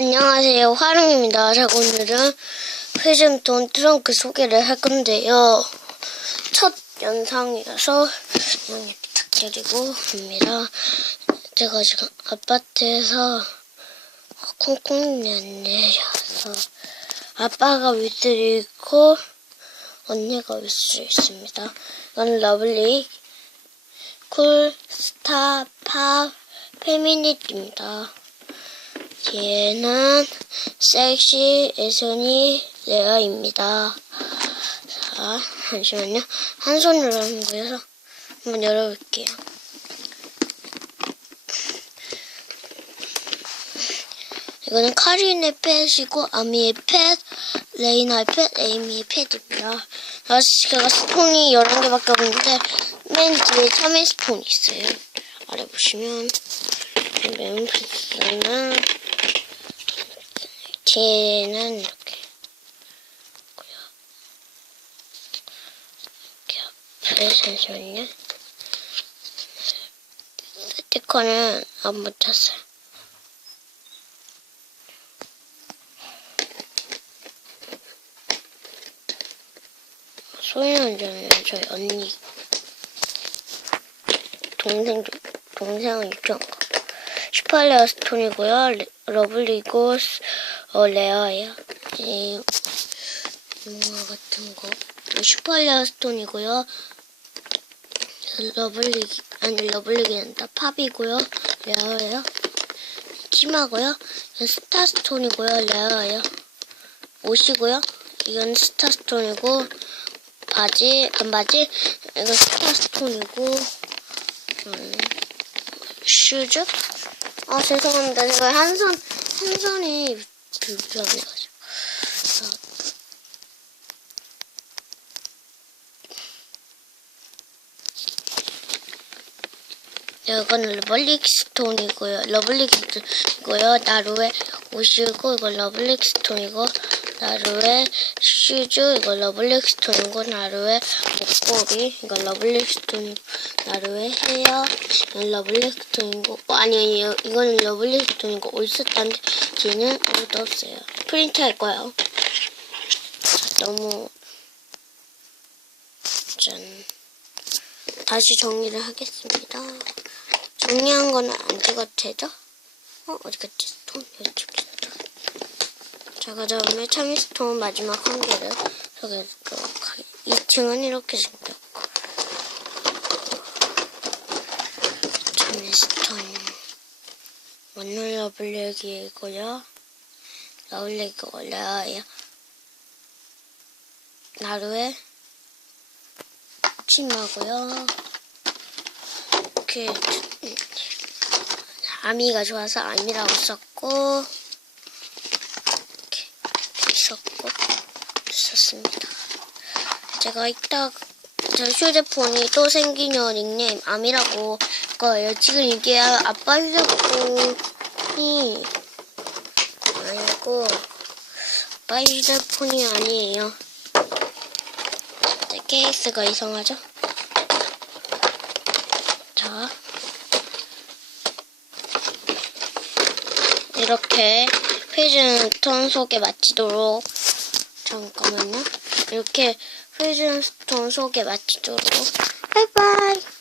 안녕하세요. 화룡입니다. 자, 오늘은 회전 돈 트렁크 소개를 할 건데요. 첫 영상이라서 양해 부탁드리고 합니다. 제가 지금 아파트에서 콩콩 내려서 아빠가 위스를 있고 언니가 위스를 있습니다. 이건 러블리 쿨 스타 팝 페미니트입니다. 얘는 섹시 애선이 레아입니다. 자, 잠시만요. 한 손으로 하는 거여서 한번 열어볼게요. 이거는 카린의 펫이고 아미의 펫, 레이나의 펫, 에이미의 펫입니다. 아, 제가 스톤이 11개밖에 없는데 맨 뒤에 참외 스톤이 있어요. 아래 보시면 멤피스는 뒤에는 이렇게 있고요. 이렇게 앞에 잠시만요. 스티커는 안 붙였어요. 소희는 저는 저희 언니 동생 동생은 입장 슈퍼레어 스톤이고요. 레- 러블리고 스- 어 레어예요. 이 뭔가 같은 거 슈퍼레어 스톤이고요. 러블리 아니 러블리기는 다 팝이고요. 레어예요. 치마고요. 스타스톤이고요. 레어예요. 옷이고요. 이건 스타스톤이고 바지 반바지 이건 스타스톤이고 음, 슈즈 아 죄송합니다 제가 한 손 한 손이 불편해가지고 어. 이건 러블릭 스톤이고요. 러블릭 스톤이고요. 나루의 옷이고 이건 러블릭 스톤이고 나루의 슈즈 이건 러블릭 스톤이고 나루의 목걸이 이건 러블릭 스톤이고 나루의 헤어 이건 러블릭 스톤이고 어, 아니 아니요 이거는 러블릭 스톤이고 올스타인데 뒤는 아무것도 없어요. 프린트 할 거예요. 너무 짠 다시 정리를 하겠습니다. 정리한 거는 안 찍어도 되죠? 어, 어디 갔지? 스톤? 이 자, 그 다음에 참이스톤 마지막 한 개를 소개해보도록 하겠습니다. 2층은 이렇게 생겼고. 참이스톤. 원물 러블렉이고요. 러블렉이 올라와요. 나루에 치마고요. 이렇게 아미가 좋아서 아미라고 썼고 썼습니다. 제가 이따 제 휴대폰이 또 생기면 닉네임 할 거예요. 지금 이게 아빠 휴대폰이 아니고 아빠 휴대폰이 아니에요. 네, 케이스가 이상하죠? 자, 이렇게 회전스톤 속에 맞추도록 잠깐만요. 이렇게 회전스톤 속에 맞추도록 바이바이.